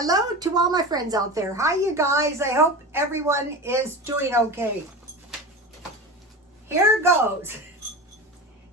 Hello to all my friends out there. Hi, you guys. I hope everyone is doing okay. Here goes.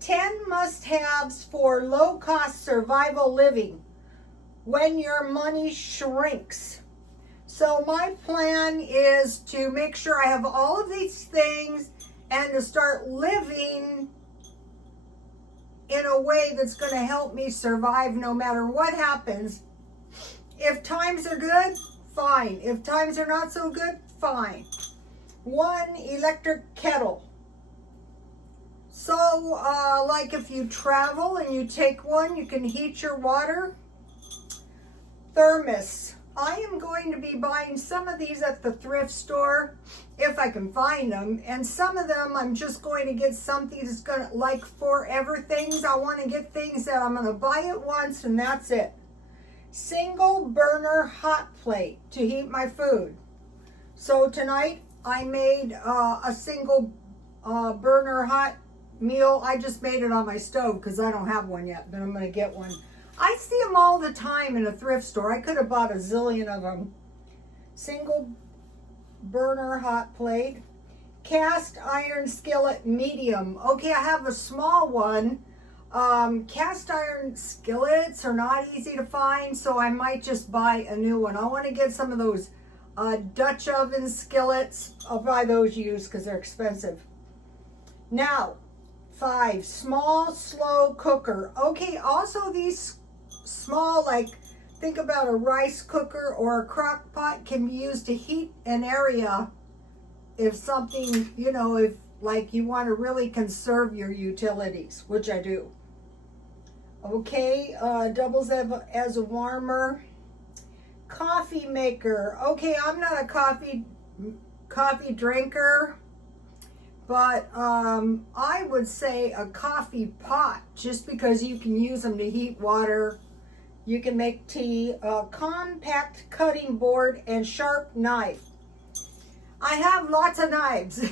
10 must-haves for low-cost survival living when your money shrinks. So my plan is to make sure I have all of these things and to start living in a way that's going to help me survive no matter what happens. If times are good, fine. If times are not so good, fine. 1 electric kettle. So, like if you travel and you take one, you can heat your water. Thermos. I am going to be buying some of these at the thrift store, if I can find them. And some of them, I'm just going to get something that's going to, like forever things. I want to get things that I'm going to buy it once and that's it. Single burner hot plate to heat my food. So tonight I made a single burner hot meal. I just made it on my stove because I don't have one yet, but I'm going to get one. I see them all the time in a thrift store. I could have bought a zillion of them. Single burner hot plate. Cast iron skillet medium. Okay, I have a small one. Cast iron skillets are not easy to find, so I might just buy a new one. I want to get some of those Dutch oven skillets. I'll buy those used because they're expensive. Now, 5, small slow cooker. Okay, also these small, like think about a rice cooker or a crock pot, can be used to heat an area if something, you know, if like you want to really conserve your utilities, which I do. Okay, doubles as a warmer. Coffee maker. Okay, I'm not a coffee drinker, but I would say a coffee pot, just because you can use them to heat water. You can make tea. Compact cutting board and sharp knife. I have lots of knives.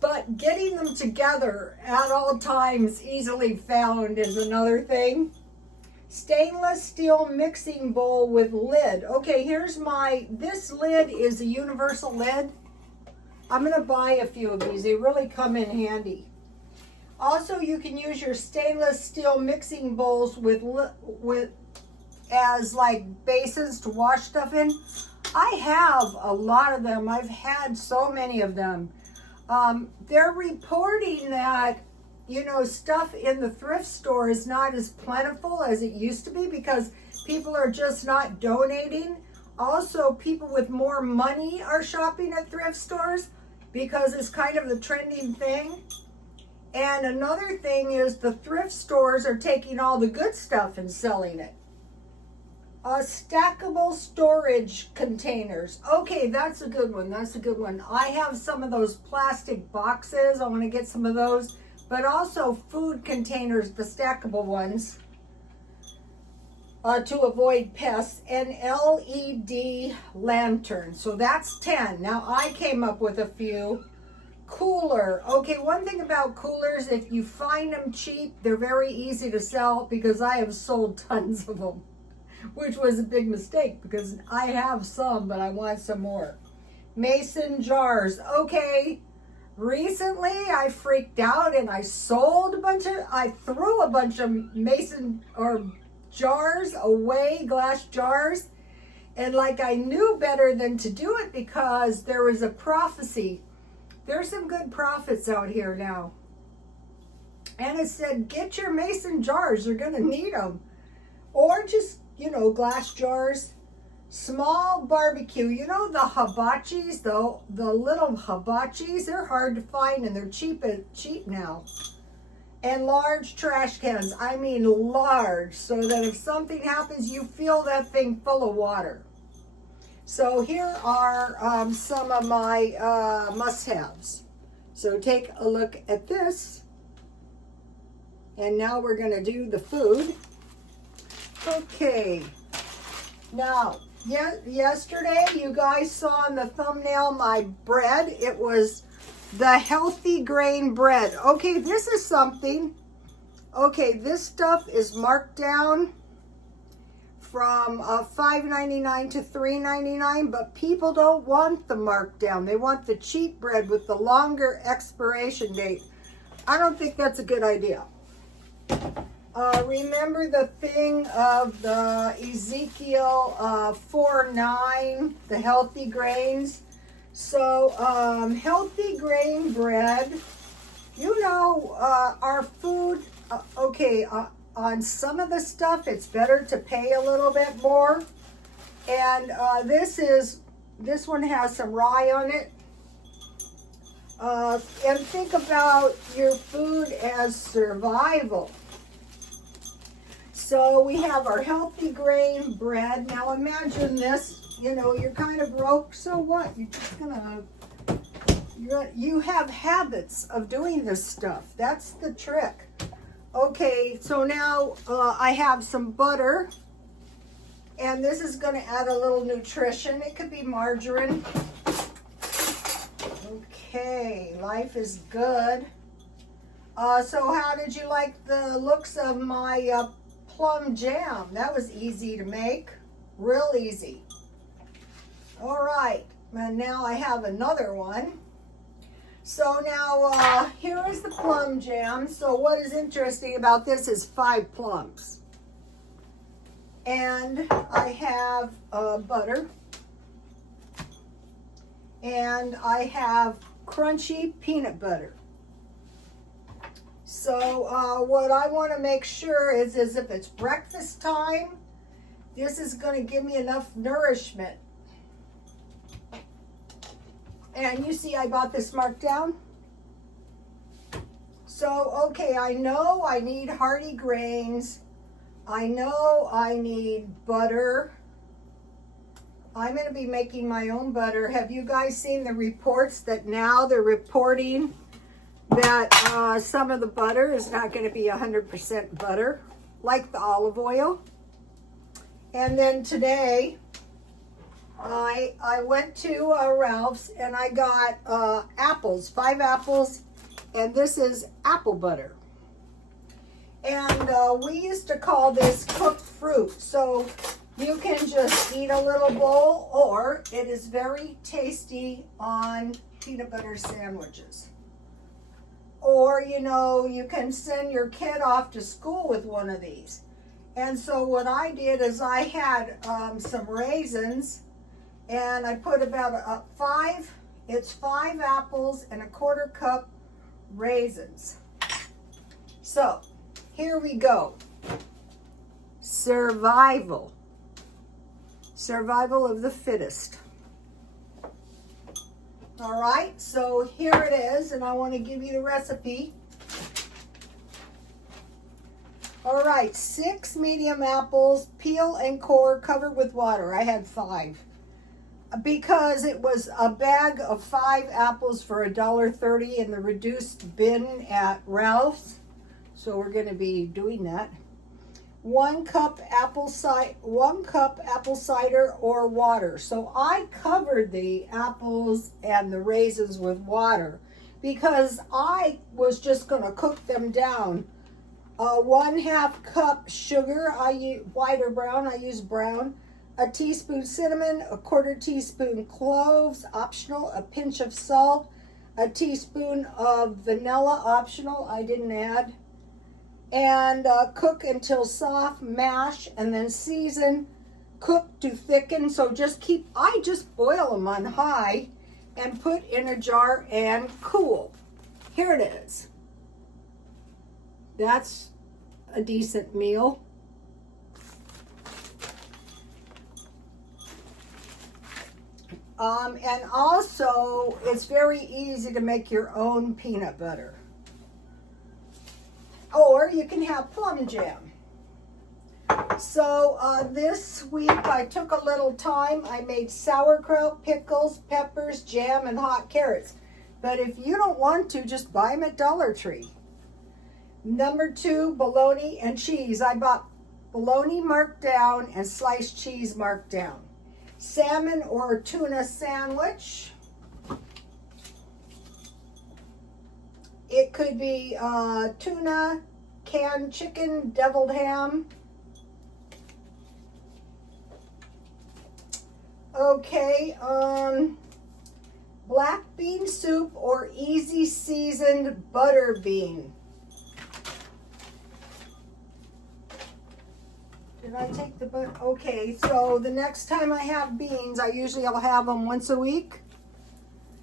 But getting them together at all times easily found is another thing. Stainless steel mixing bowl with lid. Okay, here's this lid is a universal lid. I'm going to buy a few of these. They really come in handy. Also, you can use your stainless steel mixing bowls as like basins to wash stuff in. I have a lot of them. I've had so many of them. They're reporting that, you know, stuff in the thrift store is not as plentiful as it used to be because people are just not donating. Also, people with more money are shopping at thrift stores because it's kind of the trending thing. And another thing is the thrift stores are taking all the good stuff and selling it. Stackable storage containers. Okay, that's a good one. That's a good one. I have some of those plastic boxes. I want to get some of those. But also food containers, the stackable ones, to avoid pests. And LED lantern. So that's 10. Now I came up with a few. Cooler. Okay, one thing about coolers, if you find them cheap, they're very easy to sell because I have sold tons of them. Which was a big mistake because I have some, but I want some more. Mason jars. Okay, recently I freaked out and I threw a bunch of mason or jars away, glass jars. And like I knew better than to do it because there was a prophecy. There's some good prophets out here now. And it said, get your mason jars. You're going to need them. Or just, you know, glass jars. Small barbecue. You know the hibachis, though? The little hibachis, they're hard to find and they're cheap now. And large trash cans. I mean large, so that if something happens, you fill that thing full of water. So here are some of my must-haves. So take a look at this. And now we're going to do the food. Okay. Now, yesterday you guys saw in the thumbnail my bread. It was the healthy grain bread. Okay, this is something. Okay, this stuff is marked down from $5.99 to $3.99, but people don't want the markdown. They want the cheap bread with the longer expiration date. I don't think that's a good idea. Remember the thing of the Ezekiel 4:9, the healthy grains? So healthy grain bread, you know, our food, on some of the stuff, it's better to pay a little bit more. And this one has some rye on it. And think about your food as survival. So we have our healthy grain bread. Now imagine this, you know, you're kind of broke, so what? You're just you have habits of doing this stuff. That's the trick. Okay, so now I have some butter, and this is going to add a little nutrition. It could be margarine. Okay, life is good. So how did you like the looks of my plum jam? That was easy to make, real easy. All right, and now I have another one. So now here is the plum jam. So what is interesting about this is 5 plums. And I have butter. And I have crunchy peanut butter. So what I want to make sure is if it's breakfast time, this is going to give me enough nourishment. And you see I bought this marked down. So, okay, I know I need hearty grains. I know I need butter. I'm going to be making my own butter. Have you guys seen the reports that now they're reporting that some of the butter is not going to be 100% butter, like the olive oil? And then today, I went to Ralph's and I got apples, 5 apples, and this is apple butter. And we used to call this cooked fruit. So you can just eat a little bowl, or it is very tasty on peanut butter sandwiches. Or, you know, you can send your kid off to school with one of these. And so what I did is I had some raisins, and I put about 5 apples and a 1/4 cup raisins. So here we go. Survival of the fittest. All right, so here it is, and I want to give you the recipe. All right, 6 medium apples, peel and core, covered with water. I had 5. Because it was a bag of 5 apples for $1.30 in the reduced bin at Ralph's. So we're going to be doing that. 1 cup apple cider or water. So I covered the apples and the raisins with water because I was just going to cook them down. 1/2 cup sugar, I use white or brown, I use brown. A teaspoon cinnamon, a 1/4 teaspoon cloves, optional, a pinch of salt, a teaspoon of vanilla, optional, I didn't add. And cook until soft, mash, and then season. Cook to thicken, so I just boil them on high and put in a jar and cool. Here it is. That's a decent meal. And also, it's very easy to make your own peanut butter. Or you can have plum jam. So this week I took a little time. I made sauerkraut, pickles, peppers, jam, and hot carrots. But if you don't want to, just buy them at Dollar Tree. Number 2, bologna and cheese. I bought bologna marked down and sliced cheese marked down. Salmon or tuna sandwich. It could be tuna, canned chicken, deviled ham. Okay, black bean soup or easy seasoned butter bean. Did I take the butter? Okay, so the next time I have beans, I'll have them once a week.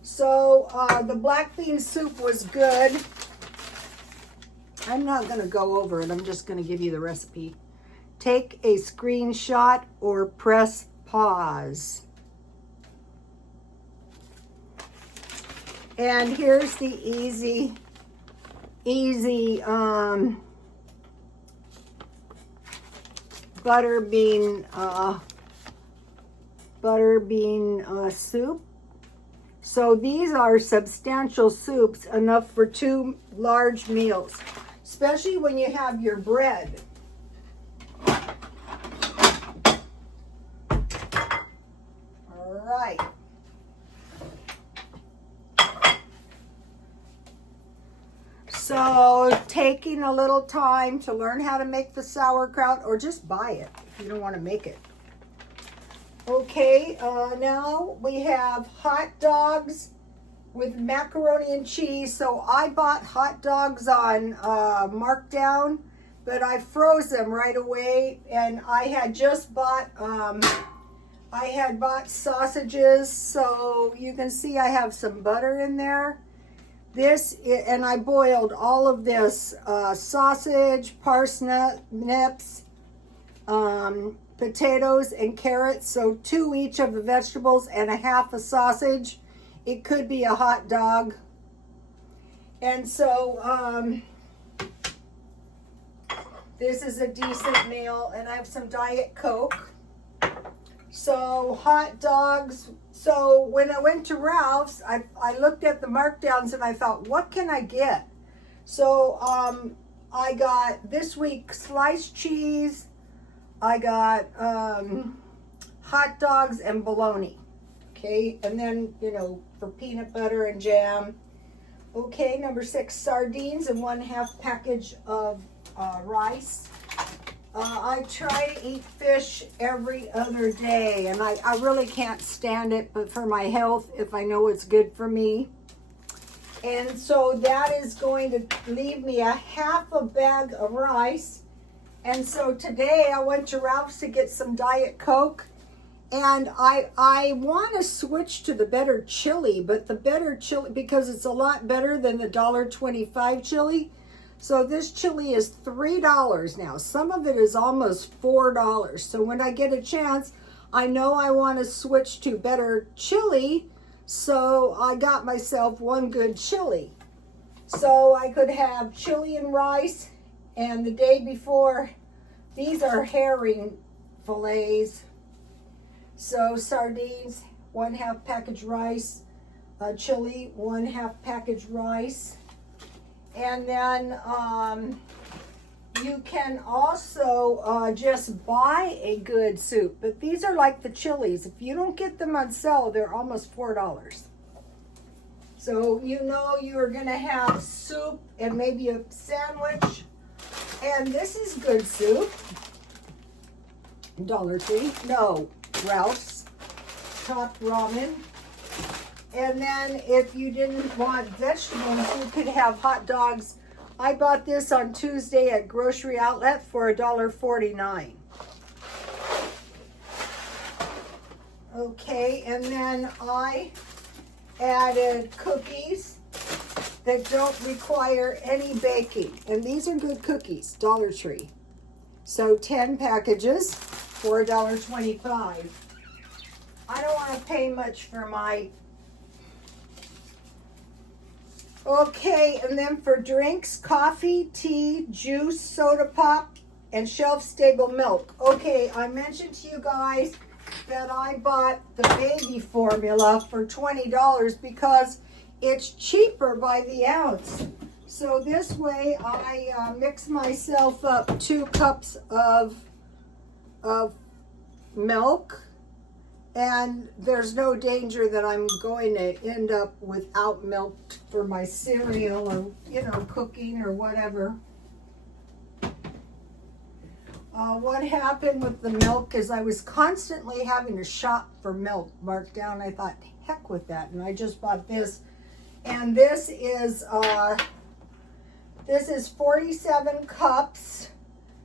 So the black bean soup was good. I'm not going to go over it. I'm just going to give you the recipe. Take a screenshot or press pause. And here's the easy butter bean soup. So these are substantial soups, enough for 2 large meals, especially when you have your bread. All right. So taking a little time to learn how to make the sauerkraut, or just buy it if you don't want to make it. Okay, now we have hot dogs with macaroni and cheese. So I bought hot dogs on markdown, but I froze them right away. And I had just bought, sausages. So you can see I have some butter in there. And I boiled all of this sausage, parsnips, potatoes, and carrots. So 2 each of the vegetables and a half a sausage. It could be a hot dog. And so this is a decent meal. And I have some Diet Coke. So hot dogs. So when I went to Ralph's, I looked at the markdowns and I thought, what can I get? So I got this week sliced cheese. I got hot dogs and bologna. Okay, and then, for peanut butter and jam. Okay, number 6, sardines and 1/2 package of rice. I try to eat fish every other day, and I really can't stand it, but for my health, if I know it's good for me. And so that is going to leave me a half a bag of rice. And so today I went to Ralph's to get some Diet Coke, and I want to switch to the better chili, but the better chili, because it's a lot better than the $1.25 chili. So this chili is $3 now. Some of it is almost $4. So when I get a chance, I know I want to switch to better chili. So I got myself one good chili. So I could have chili and rice. And the day before, these are herring fillets. So sardines, 1/2 package rice. Chili, 1/2 package rice. And then you can also just buy a good soup. But these are like the chilies. If you don't get them on sale, they're almost $4. So you're going to have soup and maybe a sandwich. And this is good soup. Dollar Tree. No, Ralph's. Top Ramen. And then if you didn't want vegetables, you could have hot dogs. I bought this on Tuesday at Grocery Outlet for $1.49. Okay, and then I added cookies that don't require any baking. And these are good cookies, Dollar Tree. So 10 packages for $1.25. I don't want to pay much for my... Okay, and then for drinks, coffee, tea, juice, soda pop, and shelf-stable milk. Okay, I mentioned to you guys that I bought the baby formula for $20 because it's cheaper by the ounce. So this way I mix myself up 2 cups of milk. And there's no danger that I'm going to end up without milk for my cereal or, cooking or whatever. What happened with the milk is I was constantly having to shop for milk marked down. I thought, heck with that, and I just bought this. And this is 47 cups.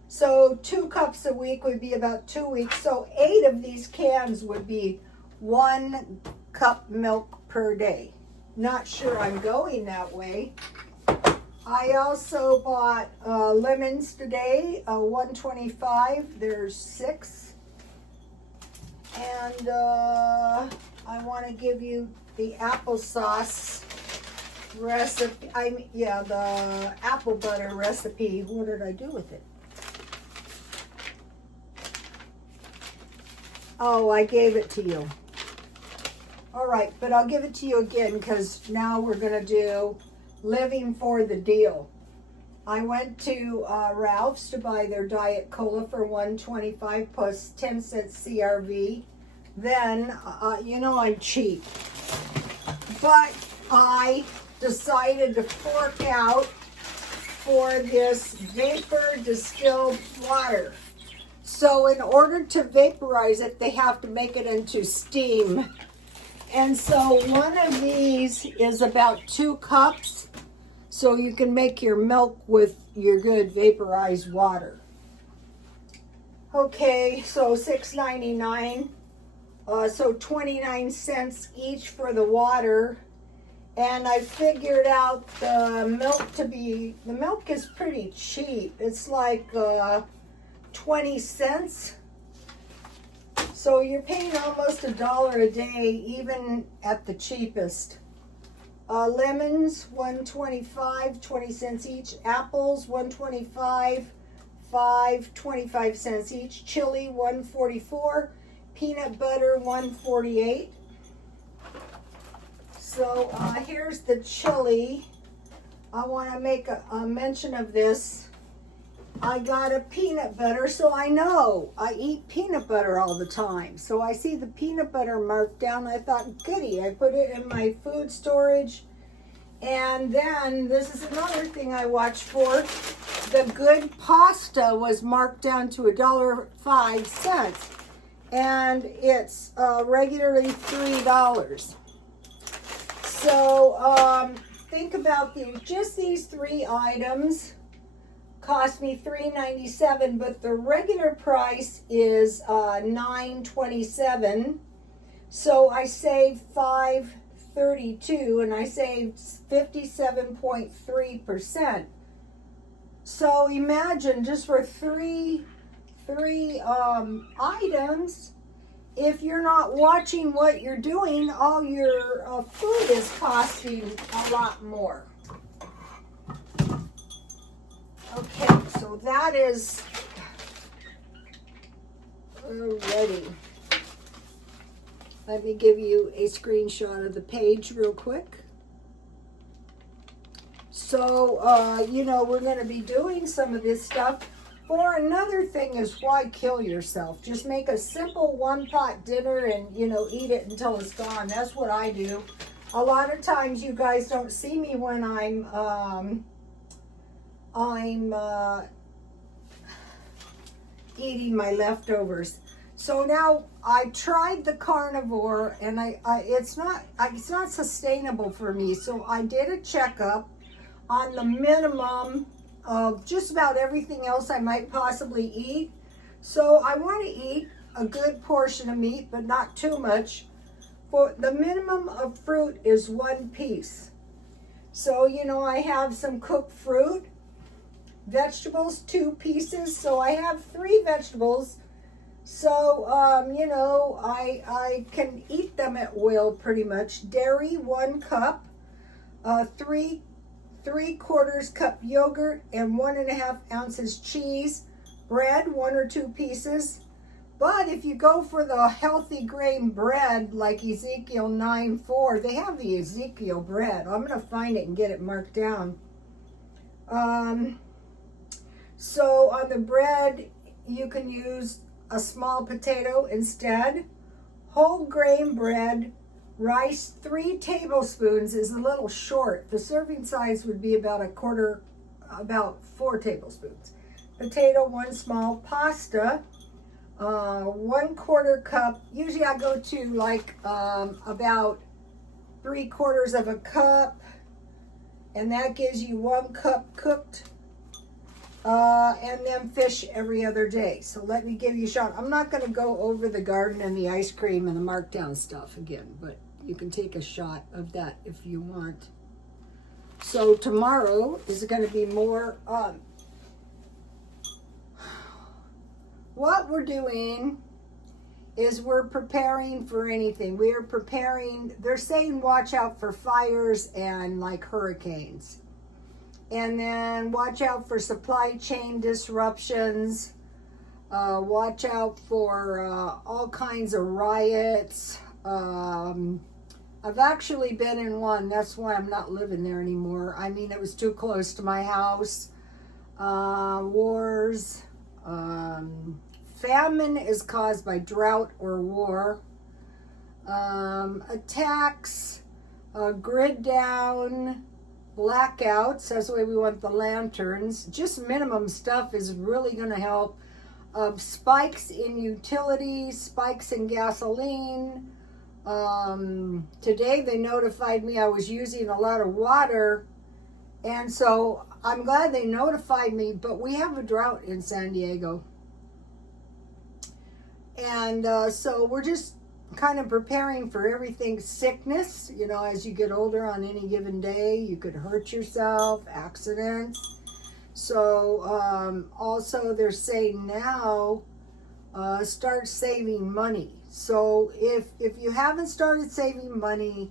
So 2 cups a week would be about 2 weeks. So 8 of these cans would be 1 cup milk per day. Not sure I'm going that way. I also bought lemons today, 125. There's 6. And I want to give you the applesauce recipe. The apple butter recipe. What did I do with it? Oh, I gave it to you. All right, but I'll give it to you again because now we're going to do living for the deal. I went to Ralph's to buy their Diet Cola for $1.25 plus 10 cents CRV. Then, I'm cheap. But I decided to fork out for this vapor distilled water. So in order to vaporize it, they have to make it into steam. And so one of these is about 2 cups. So you can make your milk with your good vaporized water. Okay, so $6.99. So 29 cents each for the water. And I figured out the milk is pretty cheap. It's like 20 cents. So you're paying almost $1 a day, even at the cheapest. Lemons, $1.25, 20 cents each. Apples, $1.25, 25 cents each. Chili, $1.44. Peanut butter, $1.48. So here's the chili. I want to make a mention of this. I got a peanut butter, so I know I eat peanut butter all the time. So I see the peanut butter marked down. I thought, goody, I put it in my food storage. And then this is another thing I watch for. The good pasta was marked down to $1.05. And it's regularly $3. So think about just these 3 items. Cost me $3.97, but the regular price is $9.27. So I saved $5.32, and I saved 57.3%. So imagine just for three items, if you're not watching what you're doing, all your food is costing a lot more. Okay, so that is ready. Let me give you a screenshot of the page real quick. So, we're going to be doing some of this stuff. For another thing is, why kill yourself? Just make a simple one-pot dinner and, eat it until it's gone. That's what I do. A lot of times you guys don't see me when I'm eating my leftovers. So now I tried the carnivore, and it's not sustainable for me. So I did a checkup on the minimum of just about everything else I might possibly eat. So I want to eat a good portion of meat, but not too much. For the minimum of fruit is 1 piece. So I have some cooked fruit. Vegetables, 2 pieces, so I have 3 vegetables. So, I can eat them at will pretty much. Dairy, 1 cup. 3/4 cup yogurt and 1.5 ounces cheese. Bread, 1 or 2 pieces. But if you go for the healthy grain bread like Ezekiel 9:4, they have the Ezekiel bread. I'm going to find it and get it marked down. So on the bread, you can use a small potato instead. Whole grain bread, rice, 3 tablespoons is a little short. The serving size would be about 4 tablespoons. potato, 1 small pasta, 1/4 cup. Usually I go to like about 3/4 of a cup, and that gives you 1 cup cooked. And then fish every other day. So let me give you a shot. I'm not going to go over the garden and the ice cream and the markdown stuff again, but you can take a shot of that if you want. So tomorrow is going to be more. What we're doing is we're preparing for anything. We are preparing. They're saying watch out for fires and like hurricanes. And then watch out for supply chain disruptions. Watch out for all kinds of riots. I've actually been in one. That's why I'm not living there anymore. I mean, it was too close to my house. Wars. Famine is caused by drought or war. Attacks. Grid down. Blackouts, that's the way we want the lanterns. Just minimum stuff is really going to help. Spikes in utilities, spikes in gasoline. Today they notified me I was using a lot of water, and so I'm glad they notified me, but we have a drought in San Diego. And so we're just kind of preparing for everything. Sickness, you know, as you get older on any given day, you could hurt yourself, accidents. So also they're saying now start saving money. So if you haven't started saving money,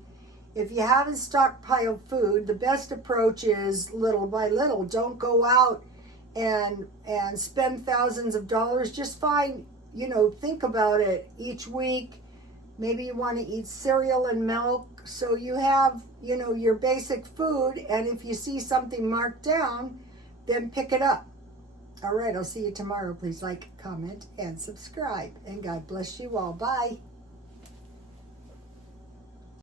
if you haven't stockpiled food, the best approach is little by little. Don't go out and spend thousands of dollars. Just find, you know, think about it each week. Maybe you want to eat cereal and milk, so you have, you know, your basic food, and if you see something marked down, then pick it up. All right, I'll see you tomorrow. Please like, comment, and subscribe, and God bless you all. Bye.